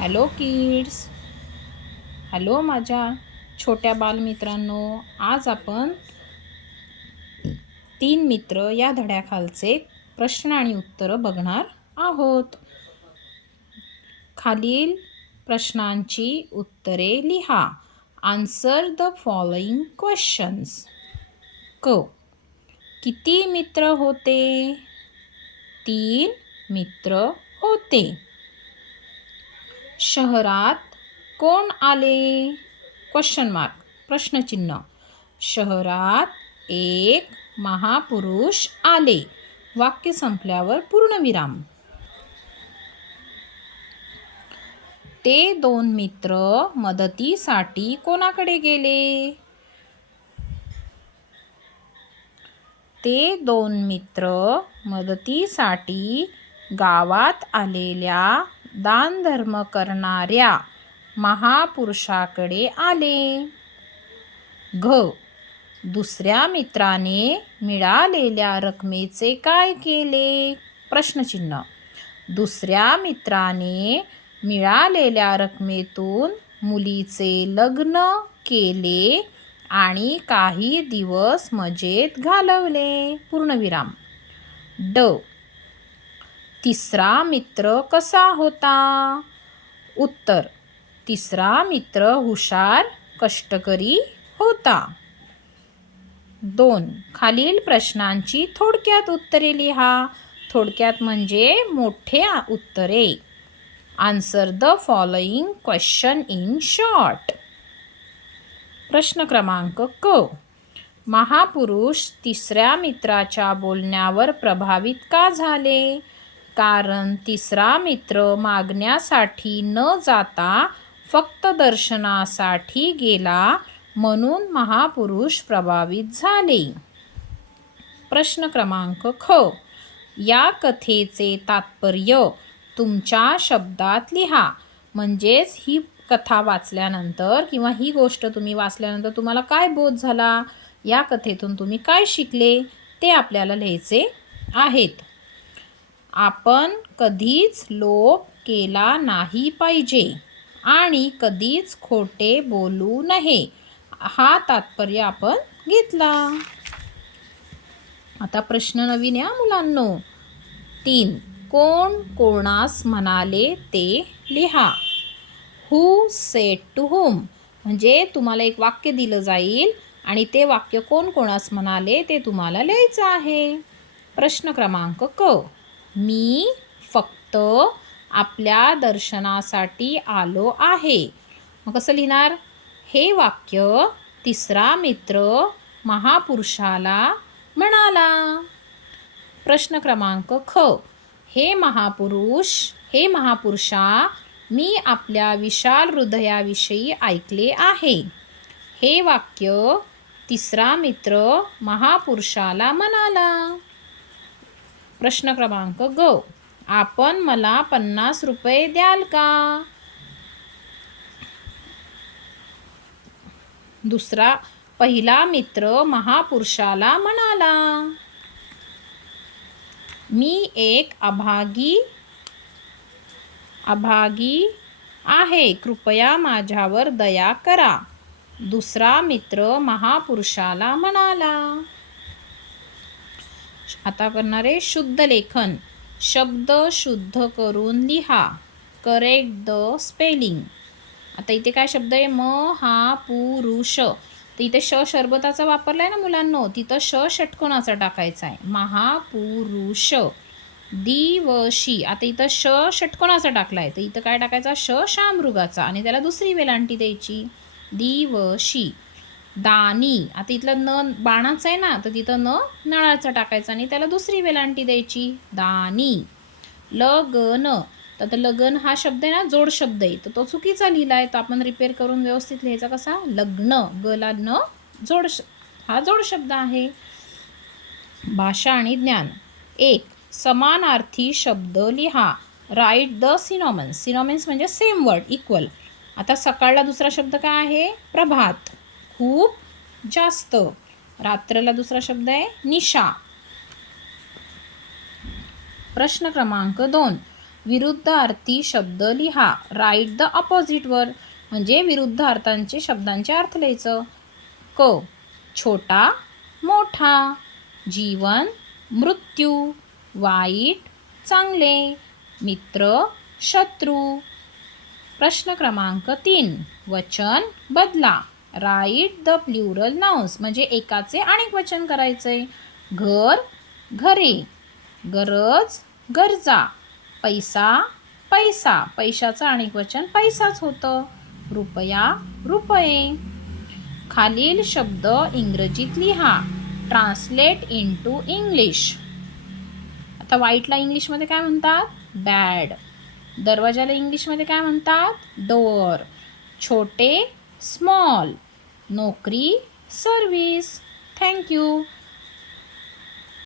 Hello kids. Hello माझ्या छोट्या बालमित्रांनो. आज आपण 3 मित्र या धड्याखालचे प्रश्न आणि उत्तरं बघणार आहोत. खालील प्रश्नांची उत्तरे लिहा. Answer the following questions. किती मित्र होते? 3 मित्र होते. शहरात कोण आले? क्वेश्चन मार्क, प्रश्नचिन्ह. शहरात एक महापुरुष आले. वाक्य संपल्यावर पूर्णविराम. ते 2 मित्र मदतीसाठी कोणाकडे गेले? ते 2 मित्र मदतीसाठी गावात आलेल्या दानधर्म करणाऱ्या महापुरुषाकडे आले. दुसऱ्या मित्राने मिळालेल्या रकमेचे काय केले? प्रश्नचिन्ह. दुसऱ्या मित्राने मिळालेल्या रकमेतून मुलीचे लग्न केले आणि काही दिवस मजेत घालवले. पूर्णविराम. तिसरा मित्र कसा होता? उत्तर. तिसरा मित्र हुशार, कष्टकरी होता. 2. खालील प्रश्नांची थोडक्यात उत्तरे लिहा. थोडक्यात म्हणजे मोठे उत्तरे. Answer the following question in short. प्रश्न क्रमांक महापुरुष तिसऱ्या मित्राच्या बोलण्यावर प्रभावित का झाले? कारण तिसरा मित्र मागण्यासाठी न जाता फक्त दर्शनासाठी गेला, म्हणून महापुरुष प्रभावित झाले. प्रश्न क्रमांक या कथेचे तात्पर्य तुमच्या शब्दात लिहा. म्हणजेच ही कथा वाचल्यानंतर किंवा ही गोष्ट तुम्ही वाचल्यानंतर तुम्हाला काय बोध झाला, या कथेतून तुम्ही काय शिकले ते आपल्याला लिहायचे आहेत. आपण कधीच लोभ केला नाही पाहिजे आणि कधीच खोटे बोलू नये, हा तात्पर्य आपण घेतला. आता प्रश्न नवीन या मुलांनो. 3. कोण कोणास म्हणाले ते लिहा. हू सेड टू whom, म्हणजे तुम्हाला एक वाक्य दिलं जाईल आणि ते वाक्य कोण कोणास म्हणाले ते तुम्हाला लिहायचं आहे. प्रश्न क्रमांक मी फक्त आपल्या दर्शनासाठी आलो आहे. मग कसं लिहिणार? हे वाक्य तिसरा मित्र महापुरुषाला म्हणाला. प्रश्न क्रमांक हे महापुरुषा, मी आपल्या विशाल हृदयाविषयी ऐकले आहे. हे वाक्य तिसरा मित्र महापुरुषाला म्हणाला. प्रश्न क्रमांक आपण मला 50 रुपये द्याल का? पहिला मित्र महापुरुषाला म्हणाला, मी एक अभागी आहे, कृपया माझ्यावर दया करा. दुसरा मित्र महापुरुषाला म्हणाला. आता करणारे शुद्ध लेखन. शब्द शुद्ध करून लिहा. Correct the spelling. आता इथे काय शब्द आहे? महापुरुष. तर इथे शरबताचा वापरला आहे ना मुलांनो, तिथं षटकोनाचा टाकायचा आहे. महापुरुष. दिवशी. आता इथं षटकोनाचा टाकला आहे, तर इथं काय टाकायचा? शामृगाचा आणि त्याला दुसरी वेलांटी द्यायची. दिवशी. दानी. आता इथलं न बाणाचं आहे ना, तर तिथं नळाचा टाकायचा आणि त्याला दुसरी वेलांटी द्यायची. दानी. लगन. तर लगन हा शब्द आहे ना, जोड शब्द आहे, तर तो चुकीचा लिहिला आहे, तर आपण रिपेअर करून व्यवस्थित लिहायचा. कसा? लग्न. गला न जोड, हा जोड शब्द आहे. भाषा आणि ज्ञान. 1. समानार्थी शब्द लिहा. Write the synonyms. सिनॉनिम्स म्हणजे सेम वर्ड, इक्वल. आता सकाळला दुसरा शब्द काय आहे? प्रभात. खूप, जास्त. रात्रला दुसरा शब्द आहे निशा. प्रश्न क्रमांक 2. विरुद्धार्थी शब्द लिहा. राईट द ऑपोजिट वर्ड म्हणजे विरुद्ध अर्थांचे शब्दांचे अर्थ लिहायचं. क छोटा मोठा, जीवन मृत्यू, वाईट चांगले, मित्र शत्रू. प्रश्न क्रमांक 3 वचन बदला. राईट द प्लुरल नाउन्स म्हणजे एकाचे अनेक वचन करायचे. घर घरे, गरज गरजा, पैसा पैसा, पैशाचं अनेक वचन पैसाच होतं. रुपया रुपये. खालील शब्द इंग्रजीत लिहा. Translate into English. आता वाईटला इंग्लिशमध्ये काय म्हणतात? बॅड. दरवाजाला इंग्लिशमध्ये काय म्हणतात? डोअर. छोटे स्मॉल. नोकरी सर्व्हिस. थँक्यू.